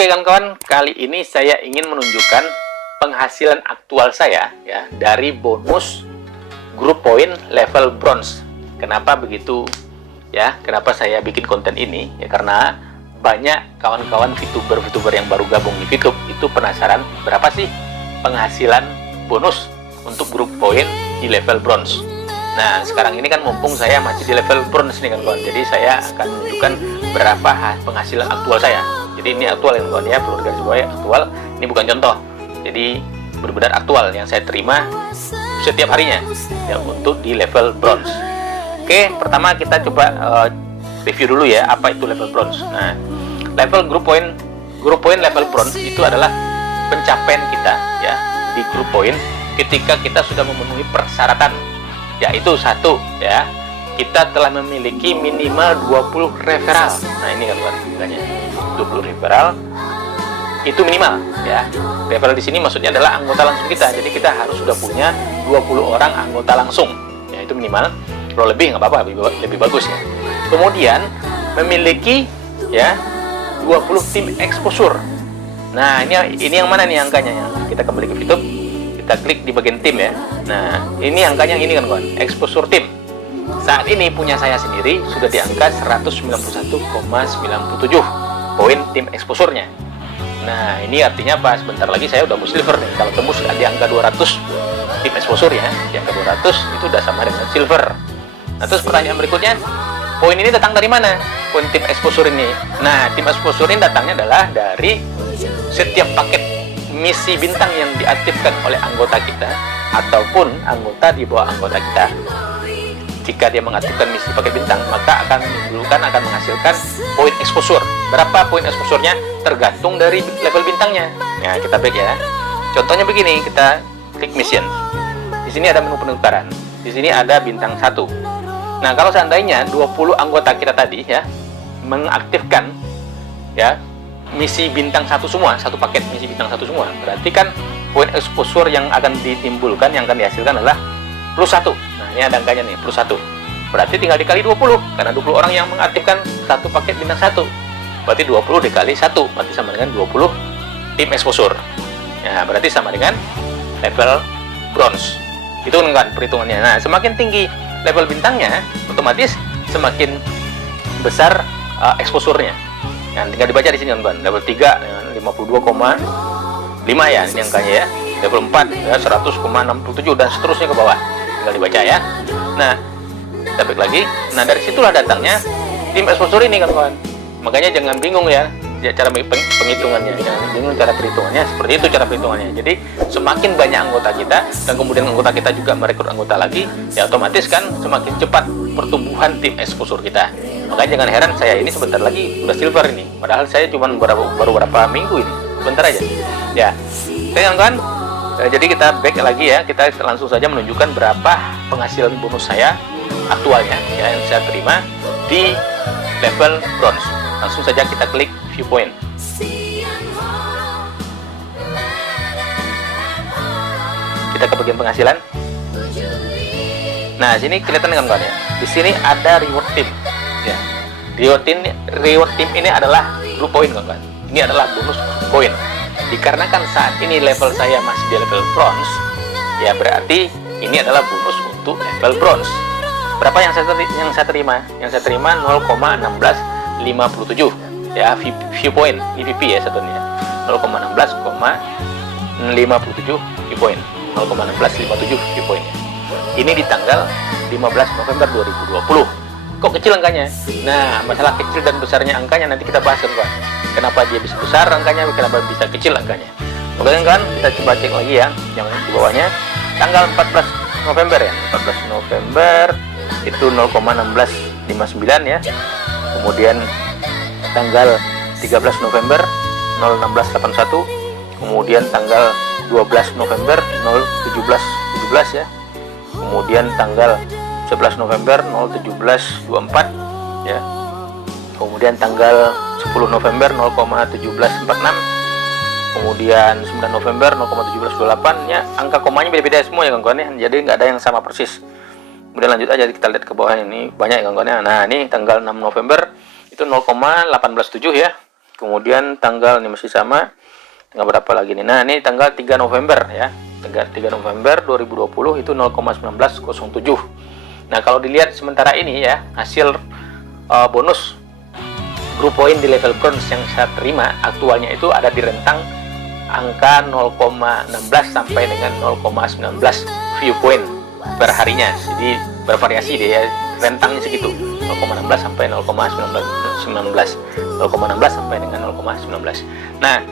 Oke kawan-kawan, kali ini saya ingin menunjukkan penghasilan aktual saya ya dari bonus grup poin level bronze. Kenapa begitu ya? Kenapa saya bikin konten ini? Ya karena banyak kawan-kawan VTuber yang baru gabung di VTube itu penasaran berapa sih penghasilan bonus untuk grup poin di level bronze. Nah, sekarang ini kan mumpung saya masih di level bronze nih kan kawan. Jadi saya akan menunjukkan berapa penghasilan aktual saya. Jadi ini aktual ya kawan ya, perlu digarisbawahi aktual. Ini bukan contoh. Jadi benar-benar aktual yang saya terima setiap harinya ya untuk di level bronze. Oke, pertama kita coba review dulu ya apa itu level bronze. Nah, level grup poin level bronze itu adalah pencapaian kita ya di grup poin ketika kita sudah memenuhi persyaratan, yaitu satu ya, kita telah memiliki minimal 20 referral. Nah, ini kan makanya 20 referral itu minimal ya. Referral di sini maksudnya adalah anggota langsung kita. Jadi kita harus sudah punya 20 orang anggota langsung. Ya, itu minimal. Kalau lebih nggak apa-apa, lebih bagus ya. Kemudian memiliki ya 20 tim exposure. Nah, ini yang mana nih angkanya ya? Kita kembali ke YouTube. Kita klik di bagian tim ya. Nah, ini angkanya ini kan kawan, exposure tim. Saat ini punya saya sendiri sudah di angka 191,97 poin tim exposure-nya. Nah, ini artinya apa? Sebentar lagi saya udah mau silver nih. Kalau tembus di angka 200 tim exposure ya, di angka 200 itu udah sama dengan silver. Nah, terus pertanyaan berikutnya, poin ini datang dari mana? Poin tim exposure ini. Nah, tim exposure ini datangnya adalah dari setiap paket misi bintang yang diaktifkan oleh anggota kita ataupun anggota di bawah anggota kita. Jika dia mengaktifkan misi paket bintang, maka akan menghasilkan poin exposure. Berapa poin exposure-nya? Tergantung dari level bintangnya. Nah, kita back ya. Contohnya begini, kita klik mission. Di sini ada menu penukaran. Di sini ada bintang 1. Nah, kalau seandainya 20 anggota kita tadi ya mengaktifkan ya misi bintang 1 semua, satu paket misi bintang 1 semua, berarti kan poin exposure yang akan ditimbulkan, yang akan dihasilkan adalah plus 1. Nah, ini ada angkanya nih, plus 1. Berarti tinggal dikali 20, karena 20 orang yang mengaktifkan satu paket bintang 1. Berarti 20 dikali 1, berarti sama dengan 20 tim exposure. Nah, berarti sama dengan level bronze. Itu kan perhitungannya. Nah, semakin tinggi level bintangnya, otomatis semakin besar exposure-nya. Nah, tinggal dibaca di sini kan, level 3 dengan 52,5 ya, ini angkanya ya. Level 4 ya 100,67 dan seterusnya ke bawah. Tinggal dibaca ya. Nah, kita balik lagi. Nah, dari situlah datangnya tim exposure ini kan kawan. Makanya jangan bingung ya cara penghitungannya. Jangan bingung cara perhitungannya. Seperti itu cara perhitungannya. Jadi semakin banyak anggota kita dan kemudian anggota kita juga merekrut anggota lagi, ya otomatis kan semakin cepat pertumbuhan tim exposure kita. Makanya jangan heran saya ini sebentar lagi udah silver ini. Padahal saya cuma baru beberapa minggu ini. Sebentar aja. Ya. Oke kawan. Jadi kita back lagi ya. Kita langsung saja menunjukkan berapa penghasilan bonus saya aktualnya ya, yang saya terima di level bronze. Langsung saja kita klik viewpoint. Kita ke bagian penghasilan. Nah, sini kelihatan kan kawan ya. Di sini ada reward team. Ya. Reward team ini adalah grup poin kawan. Ini adalah bonus poin. Dikarenakan saat ini level saya masih di level bronze, ya berarti ini adalah bonus untuk level bronze. Berapa yang saya terima? Yang saya terima 0,1657 ya, viewpoint EVP ya satunya 0,16,57 viewpoint, 0,1657 viewpoint. Ini di tanggal 15 November 2020. Kok kecil angkanya? Nah, masalah kecil dan besarnya angkanya nanti kita bahas kan kawan. Kenapa dia bisa besar angkanya, kenapa bisa kecil angkanya. Oke kan, kita coba cek lagi ya yang di bawahnya. Tanggal 14 November ya, 14 November itu 0,1659 ya. Kemudian tanggal 13 November 01681. Kemudian tanggal 12 November 01717 ya. Kemudian tanggal 11 November 01724 ya. Kemudian tanggal 10 November 0,1746. Kemudian 9 November 0,1728 ya. Angka komanya beda-beda semua ya kawan-kawan ya. Jadi nggak ada yang sama persis. Kemudian lanjut aja kita lihat ke bawah ini banyak ya kawan-kawan ya. Nah, ini tanggal 6 November itu 0,187 ya. Kemudian tanggal ini masih sama. Tanggal berapa lagi nih? Nah, ini tanggal 3 November ya. Tanggal 3 November 2020 itu 0,1907. Nah, kalau dilihat sementara ini ya, hasil bonus grup poin di level bronze yang saya terima aktualnya itu ada di rentang angka 0,16 sampai dengan 0,19 view point per harinya. Jadi bervariasi deh ya, rentangnya segitu, 0,16 sampai 0,19, 0,16 sampai dengan 0,19. Nah,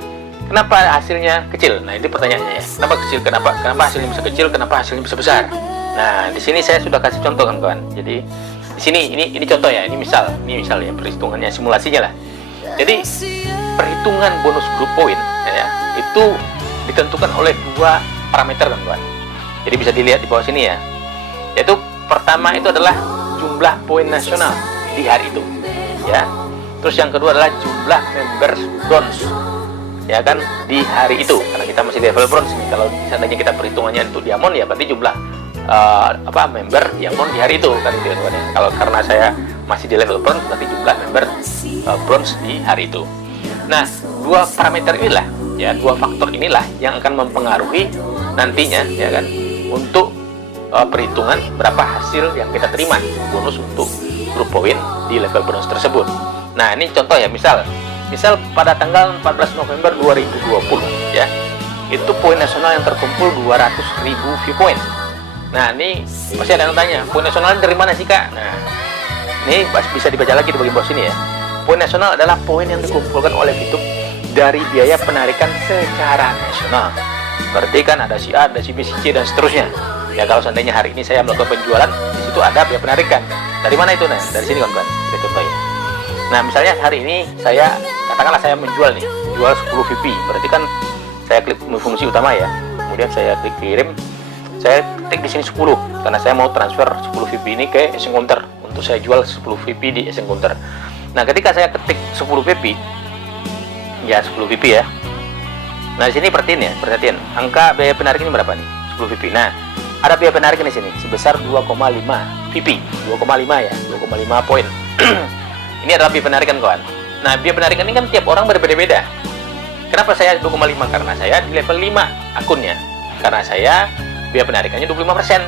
kenapa hasilnya kecil? Nah, itu pertanyaannya ya. Kenapa kecil? Kenapa hasilnya bisa kecil? Kenapa hasilnya bisa besar? Nah, di sini saya sudah kasih contoh kan kawan. Jadi di sini ini contoh ya. Ini misal ya, perhitungannya, simulasinya lah. Jadi perhitungan bonus grup poin ya, itu ditentukan oleh dua parameter kan kawan. Jadi bisa dilihat di bawah sini ya. Yaitu pertama itu adalah jumlah poin nasional di hari itu ya. Terus yang kedua adalah jumlah members bronze ya kan di hari itu, karena kita masih level bronze nih. Kalau seandainya kita perhitungannya untuk diamond ya berarti jumlah member diamond di hari itu kan itu kan ya. Kalau karena saya masih di level bronze berarti jumlah member bronze di hari itu. Nah, dua parameter inilah ya, dua faktor inilah yang akan mempengaruhi nantinya ya kan untuk perhitungan berapa hasil yang kita terima bonus untuk grup poin di level bronze tersebut. Nah, ini contoh ya, misal pada tanggal 14 November 2020 ya, itu poin nasional yang terkumpul 200.000 view point. Nah, ini pasti ada yang tanya, poin nasional dari mana sih kak? Nah, ini bisa dibaca lagi di bagian bawah sini ya. Poin nasional adalah poin yang dikumpulkan oleh VTube dari biaya penarikan secara nasional. Berarti kan ada si A, ada si B, si C, dan seterusnya. Ya, kalau seandainya hari ini saya melakukan penjualan, di situ ada biaya penarikan. Dari mana itu? Nah, dari sini kawan-kawan. Kita contoh ya. Nah, misalnya hari ini katakanlah saya menjual nih, jual 10 VP. Berarti kan saya klik fungsi utama ya. Kemudian saya klik kirim. Saya ketik di sini 10 karena saya mau transfer 10 VP ini ke Essence Counter untuk saya jual 10 VP di Essence Counter. Nah, ketika saya ketik 10 VP ya, 10 VP ya. Nah, di sini perhatian angka biaya penarik ini berapa nih? 10 VP. Nah, ada biaya penarik di sini sebesar 2,5 VP, 2,5 ya, 2,5 poin. Ini adalah biaya penarikan kawan. Nah, biaya penarikan ini kan tiap orang berbeda-beda. Kenapa saya 2,5? Karena saya di level 5 akunnya. Karena saya biaya penarikannya 25%.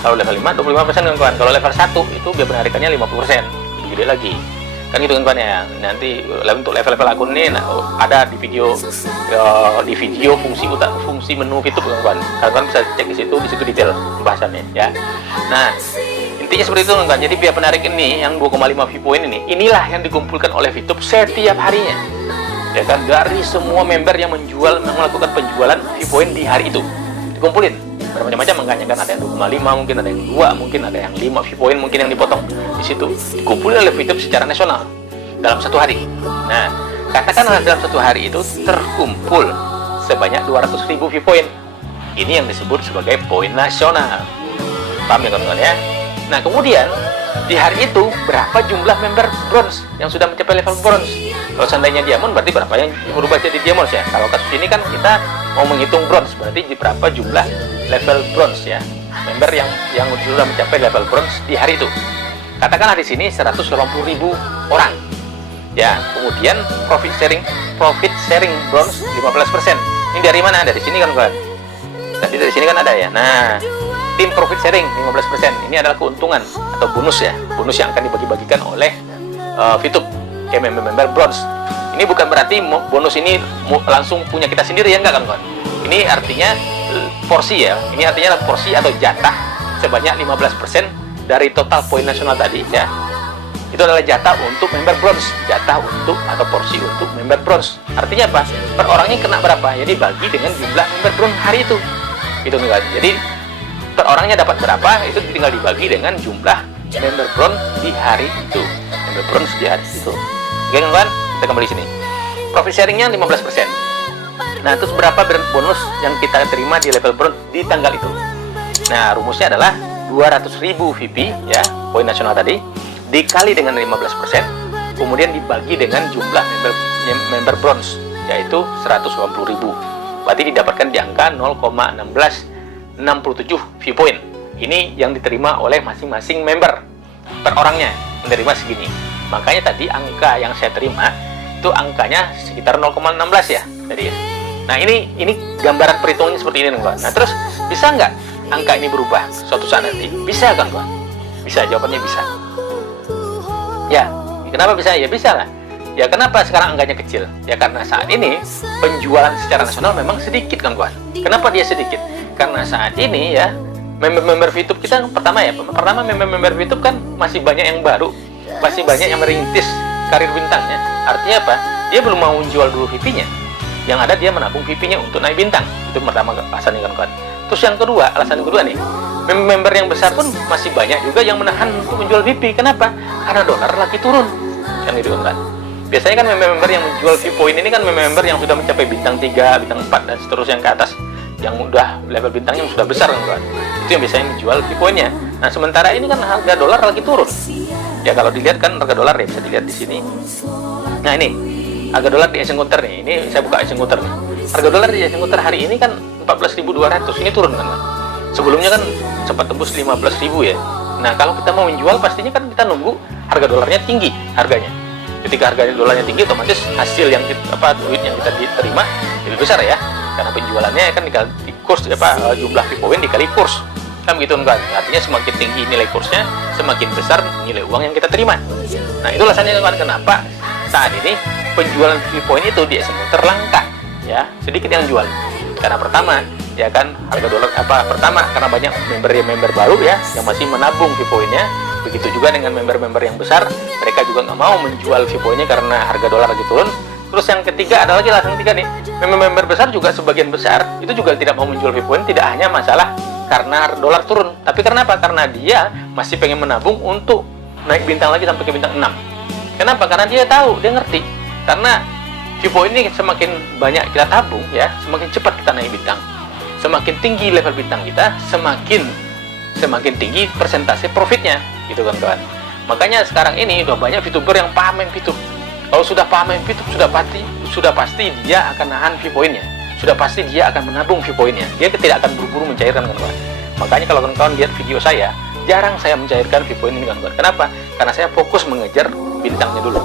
Kalau level 5 25% kan kawan. Kalau level 1 itu biaya penarikannya 50%. Lebih gede lagi. Kan gitu kan kawan ya. Nanti untuk level-level akun ini ada di video fungsi menu VTube kan kawan. Kalian bisa cek di situ detail pembahasannya ya. Nah, intinya seperti itu kan. Jadi biaya penarik ini yang 2,5 view point inilah yang dikumpulkan oleh VTube setiap harinya. Ya kan, dari semua member yang melakukan penjualan view point di hari itu. Dikumpulin bermacam-macam angkanya kan, ada yang 2,5, mungkin ada yang 2, mungkin ada yang 5 view point, mungkin yang dipotong di situ. Dikumpulin oleh VTube secara nasional dalam satu hari. Nah, katakanlah dalam satu hari itu terkumpul sebanyak 200.000 view point. Ini yang disebut sebagai poin nasional. Paham ya kawan-kawan ya? Nah, kemudian di hari itu berapa jumlah member bronze yang sudah mencapai level bronze? Kalau seandainya diamond berarti berapa yang berubah jadi diamond ya? Kalau kasus ini kan kita mau menghitung bronze, berarti berapa jumlah level bronze ya? Member yang sudah mencapai level bronze di hari itu. Katakanlah di sini 180.000 orang. Ya, kemudian profit sharing bronze 15%. Ini dari mana? Dari sini kan kawan. Tadi dari sini kan ada ya. Nah, tim profit sharing 15%. Ini adalah keuntungan atau bonus ya. Bonus yang akan dibagi-bagikan oleh VTube ke member bronze. Ini bukan berarti bonus ini langsung punya kita sendiri ya, enggak kan kawan. Ini artinya porsi ya. Ini artinya porsi atau jatah sebanyak 15% dari total poin nasional tadi ya. Itu adalah jatah untuk member bronze, jatah untuk atau porsi untuk member bronze. Artinya apa? Per orangnya kena berapa? Jadi bagi dengan jumlah member bronze hari itu. Gitu kan. Jadi per orangnya dapat berapa? Itu tinggal dibagi dengan jumlah member bronze di hari itu. Member bronze di hari itu. Oke kan? Kita kembali sini. Profit sharingnya 15%. Nah, terus berapa bonus yang kita terima di level bronze di tanggal itu? Nah, rumusnya adalah 200.000 VP ya, poin nasional tadi, dikali dengan 15%, kemudian dibagi dengan jumlah member bronze, yaitu 180.000. Berarti didapatkan di angka 0,1667 view point. Ini yang diterima oleh masing-masing member per orangnya, menerima segini. Makanya tadi angka yang saya terima itu angkanya sekitar 0,16 ya tadi ya. Nah ini gambaran perhitungannya seperti ini kawan. Nah terus bisa nggak angka ini berubah suatu saat nanti? Bisa kan kawan? Bisa, jawabannya bisa. Ya, kenapa bisa? Ya bisa lah. Ya kenapa sekarang angkanya kecil? Ya karena saat ini penjualan secara nasional memang sedikit kan kawan. Kenapa dia sedikit? Karena saat ini ya member-member VTube kita pertama member-member VTube kan masih banyak yang baru, masih banyak yang merintis karir bintangnya. Artinya apa? Dia belum mau menjual dulu VP-nya. Yang ada dia menabung VP-nya untuk naik bintang. Itu pertama alasannya kan kawan. Terus yang kedua, alasan kedua nih, member yang besar pun masih banyak juga yang menahan untuk menjual VP. Kenapa? Karena dolar lagi turun. Kan gitu kan. Biasanya kan member yang menjual VP point ini kan member yang sudah mencapai bintang 3, bintang 4 dan seterusnya yang ke atas. Yang udah level bintangnya sudah besar kan kawan. Itu yang biasanya menjual VP point-nya. Nah, sementara ini kan harga dolar lagi turun. Ya kalau dilihat kan harga dolar ya bisa dilihat di sini. Nah, ini harga dolar di Asian Counter nih. Ini saya buka Asian Counter nih. Harga dolar di Asian Counter hari ini kan 14.200. Ini turun kan. Sebelumnya kan sempat tembus 15.000 ya. Nah, kalau kita mau menjual pastinya kan kita nunggu harga dolarnya tinggi harganya. Ketika harga dolarnya tinggi, otomatis hasil yang duit yang kita terima lebih besar ya. Karena penjualannya kan dikali kurs jumlah Bitcoin dikali kurs. Kan begitu kan. Artinya semakin tinggi nilai kursnya, semakin besar nilai uang yang kita terima. Nah, itu alasannya kan kenapa saat ini penjualan Bitcoin itu di Asian Counter langka ya, sedikit yang jual. Karena pertama ya kan harga dolar pertama karena banyak member baru ya yang masih menabung Bitcoin-nya. Begitu juga dengan member-member yang besar, mereka juga nggak mau menjual VP-nya karena harga dolar lagi turun. Terus yang ketiga, ada lagi alasan ketiga nih, member besar juga sebagian besar itu juga tidak mau menjual VP, tidak hanya masalah karena dolar turun, tapi karena apa? Karena dia masih pengen menabung untuk naik bintang lagi sampai ke bintang 6. Kenapa? Karena dia tahu, dia ngerti. Karena VP ini semakin banyak kita tabung ya, semakin cepat kita naik bintang. Semakin tinggi level bintang kita, semakin tinggi persentase profitnya, gitu kan kawan. Makanya sekarang ini udah banyak VTuber yang paham main VTube. Kalau sudah paham main VTube, sudah pasti dia akan nahan V-point-nya. Sudah pasti dia akan menabung V-point-nya. Dia tidak akan buru-buru mencairkan kawan. Makanya kalau kawan lihat video saya, jarang saya mencairkan V-point ini kawan. Kenapa? Karena saya fokus mengejar bintangnya dulu.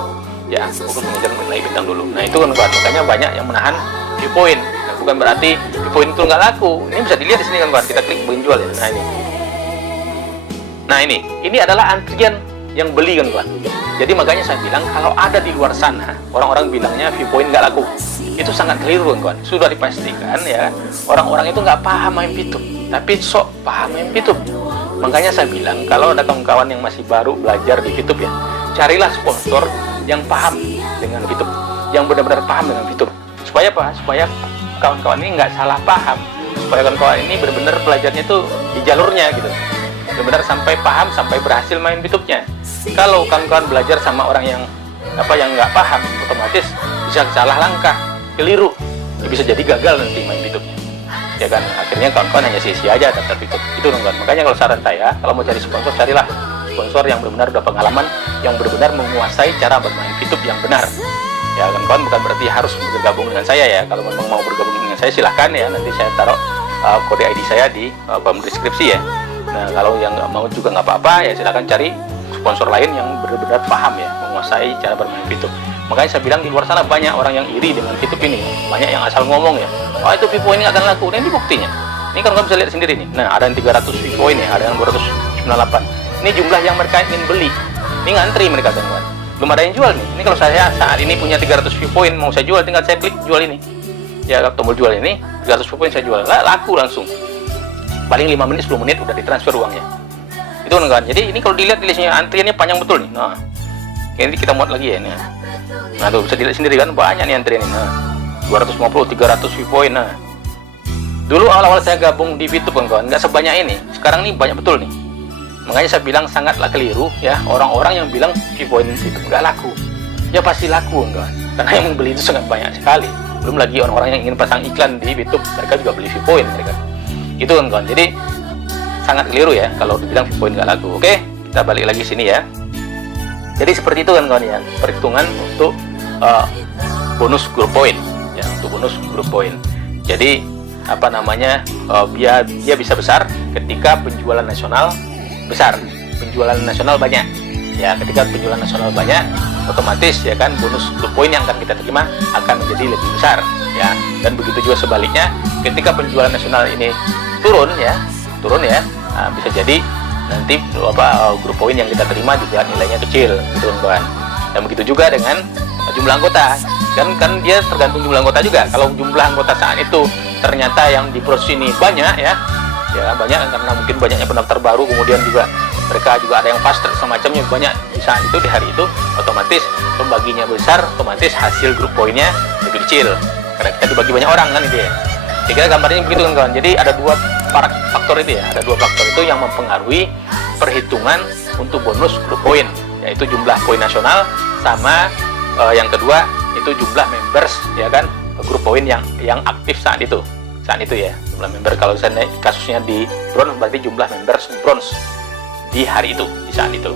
Ya, fokus mengejar naik bintang dulu. Nah itu kan kawan. Makanya banyak yang menahan V-point. Nah, bukan berarti V-point itu nggak laku. Ini bisa dilihat di sini kan kawan. Kita klik menjual ya. Nah ini adalah antrian yang beli kan kawan. Jadi makanya saya bilang kalau ada di luar sana orang-orang bilangnya V-point nggak laku, itu sangat keliru kan kawan. Sudah dipastikan ya orang-orang itu nggak paham main VTube, tapi sok paham main VTube. Makanya saya bilang kalau ada kawan-kawan yang masih baru belajar di VTube ya, carilah sponsor yang paham dengan VTube, yang benar-benar paham dengan VTube. Supaya apa? Supaya kawan-kawan ini nggak salah paham, supaya kawan-kawan ini benar-benar belajarnya itu di jalurnya gitu. Benar-benar sampai paham, sampai berhasil main VTube-nya. Kalau kawan-kawan belajar sama orang yang nggak paham, otomatis bisa salah langkah, keliru, ya bisa jadi gagal nanti main VTube. Ya kan, akhirnya kawan-kawan hanya sia-sia aja daftar VTube. Itu dong kawan. Makanya kalau saran saya, kalau mau cari sponsor, carilah sponsor yang benar-benar udah pengalaman, yang benar-benar menguasai cara bermain VTube yang benar. Ya kan kawan, bukan berarti harus bergabung dengan saya ya. Kalau memang mau bergabung dengan saya silahkan ya. Nanti saya taruh kode ID saya di kolom deskripsi ya. Nah kalau yang nggak mau juga nggak apa-apa ya, silahkan cari sponsor lain yang benar-benar paham ya, menguasai cara bermain VTube. Makanya saya bilang di luar sana banyak orang yang iri dengan VTube ini, banyak yang asal ngomong ya, oh itu V-point ini nggak akan laku. Nah ini buktinya, ini kan kamu bisa lihat sendiri nih. Nah ada yang 300 V-point ya, ada yang 298. Ini jumlah yang mereka ingin beli, ini ngantri mereka kan, belum ada yang jual nih. Ini kalau saya saat ini punya 300 V-point mau saya jual, tinggal saya klik jual ini ya, tombol jual ini 300 V-point saya jual, laku langsung. Paling 5 menit 10 menit udah ditransfer uangnya. Itu kan. Jadi ini kalau dilihat di listnya antriannya panjang betul nih. Nah, ini kita muat lagi ya ini. Nah, tuh bisa dilihat sendiri kan banyak nih antrian ini. Nah, 250, 300 V-point. Nah, dulu awal-awal saya gabung di VTube kan kawan, nggak sebanyak ini. Sekarang nih banyak betul nih. Makanya saya bilang sangatlah keliru ya orang-orang yang bilang V-point itu nggak laku. Ya pasti laku kawan. Karena yang membeli itu sangat banyak sekali. Belum lagi orang-orang yang ingin pasang iklan di VTube, mereka juga beli V-point mereka. Itu kan kawan. Jadi sangat keliru ya kalau dibilang V-point nggak laku. Oke, kita balik lagi sini ya. Jadi seperti itu kan kawan ya, perhitungan untuk bonus group point ya, untuk bonus group point. Jadi apa namanya, dia bisa besar ketika penjualan nasional besar, penjualan nasional banyak. Ya, ketika penjualan nasional banyak, otomatis ya kan bonus grup poin yang akan kita terima akan menjadi lebih besar ya. Dan begitu juga sebaliknya, ketika penjualan nasional ini turun ya, nah, bisa jadi nanti grup poin yang kita terima juga nilainya kecil gitu kawan. Dan begitu juga dengan jumlah anggota. Kan dia tergantung jumlah anggota juga. Kalau jumlah anggota saat itu ternyata yang di bros ini banyak ya banyak karena mungkin banyaknya pendaftar baru, kemudian juga mereka juga ada yang fast track semacamnya banyak di saat itu, di hari itu, otomatis pembaginya besar, otomatis hasil grup poinnya lebih kecil karena kita dibagi banyak orang kan itu ya. Kira-kira gambarnya begitu kan kawan. Jadi ada dua faktor itu ya, ada dua faktor itu yang mempengaruhi perhitungan untuk bonus grup poin, yaitu jumlah poin nasional sama yang kedua itu jumlah members ya kan, grup poin yang aktif saat itu ya, jumlah member. Kalau misalnya kasusnya di bronze berarti jumlah members bronze di hari itu, di saat itu.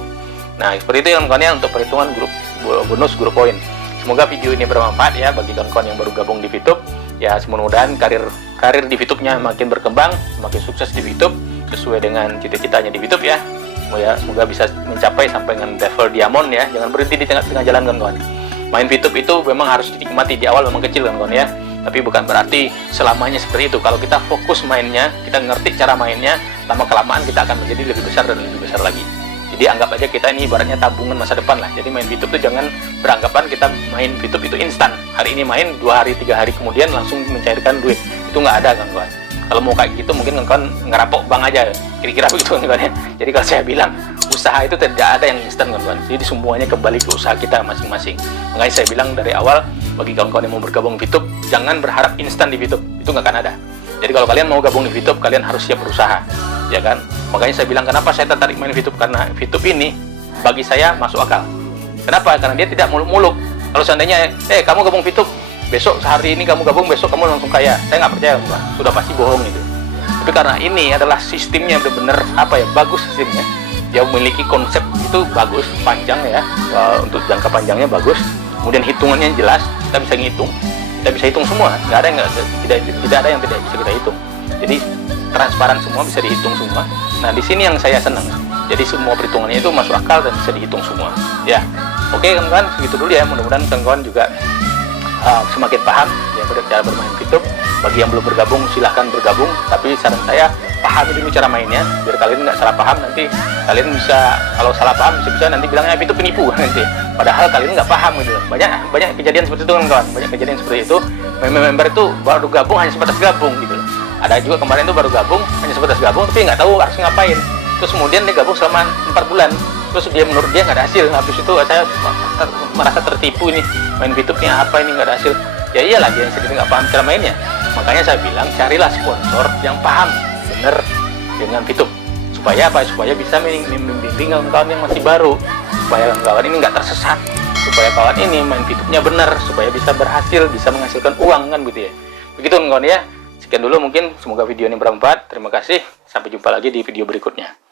Nah seperti itu kawan-kawan untuk perhitungan bonus grup poin. Semoga video ini bermanfaat ya bagi kawan-kawan yang baru gabung di VTube ya. Mudah-mudahan karir di VTube-nya makin berkembang, makin sukses di VTube sesuai dengan cita-citanya di VTube ya. Semoga bisa mencapai sampai dengan level diamond ya. Jangan berhenti di tengah jalan kawan-kawan. Main VTube itu memang harus dinikmati, di awal memang kecil kawan-kawan ya, tapi bukan berarti selamanya seperti itu. Kalau kita fokus mainnya, kita ngerti cara mainnya, lama-kelamaan kita akan menjadi lebih besar dan lebih besar lagi. Jadi anggap aja kita ini ibaratnya tabungan masa depan lah. Jadi main VTube itu jangan beranggapan kita main VTube itu instan. Hari ini main, 2 hari 3 hari kemudian langsung mencairkan duit. Itu nggak ada kawan-kawan. Kalau mau kayak gitu mungkin kawan ngerampok bank aja, kira-kira begitu kawan ya. Jadi kalau saya bilang usaha itu tidak ada yang instan kawan. Jadi semuanya kembali ke usaha kita masing-masing. Makanya saya bilang dari awal bagi kawan-kawan yang mau bergabung di VTube, jangan berharap instan di VTube, itu nggak akan ada. Jadi kalau kalian mau gabung di VTube, kalian harus siap berusaha, ya kan? Makanya saya bilang kenapa saya tertarik main VTube, karena VTube ini bagi saya masuk akal. Kenapa? Karena dia tidak muluk-muluk. Kalau seandainya, kamu gabung VTube, besok hari ini kamu gabung, besok kamu langsung kaya, saya nggak percaya, Mbak. Sudah pasti bohong itu. Tapi karena ini adalah sistemnya benar-benar bagus sistemnya. Dia memiliki konsep itu bagus, panjang ya, untuk jangka panjangnya bagus. Kemudian hitungannya jelas, kita bisa ngitung, kita bisa hitung semua, tidak ada yang tidak bisa kita hitung. Jadi transparan semua, bisa dihitung semua. Nah di sini yang saya senang, jadi semua perhitungannya itu masuk akal dan bisa dihitung semua ya. Oke kawan-kawan, segitu dulu ya. Mudah-mudahan kawan-kawan juga semakin paham ya cara bermain VTube. Bagi yang belum bergabung silahkan bergabung, tapi saran saya pahami dulu cara mainnya biar kalian nggak salah paham. Nanti kalian bisa, kalau salah paham bisa nanti bilangnya itu penipu nanti, padahal kalian nggak paham gitu. Banyak kejadian seperti itu kawan, banyak kejadian seperti itu. Member itu baru gabung hanya sebatas gabung gitu. Ada juga kemarin itu baru gabung hanya sebatas gabung tapi nggak tahu harus ngapain. Terus kemudian dia gabung selama 4 bulan, terus menurut dia nggak ada hasil. Habis itu saya merasa tertipu, ini main VTube-nya apa ini nggak ada hasil. Ya iyalah, dia sendiri nggak paham cara mainnya. Makanya saya bilang carilah sponsor yang paham bener dengan VTube, supaya supaya bisa membimbing kawan-kawan yang masih baru, supaya kawan ini nggak tersesat, supaya kawan ini main VTube-nya benar, supaya bisa berhasil, bisa menghasilkan uang kan gitu ya. Begitu kawan ya. Sekian dulu mungkin, semoga video ini bermanfaat. Terima kasih, sampai jumpa lagi di video berikutnya.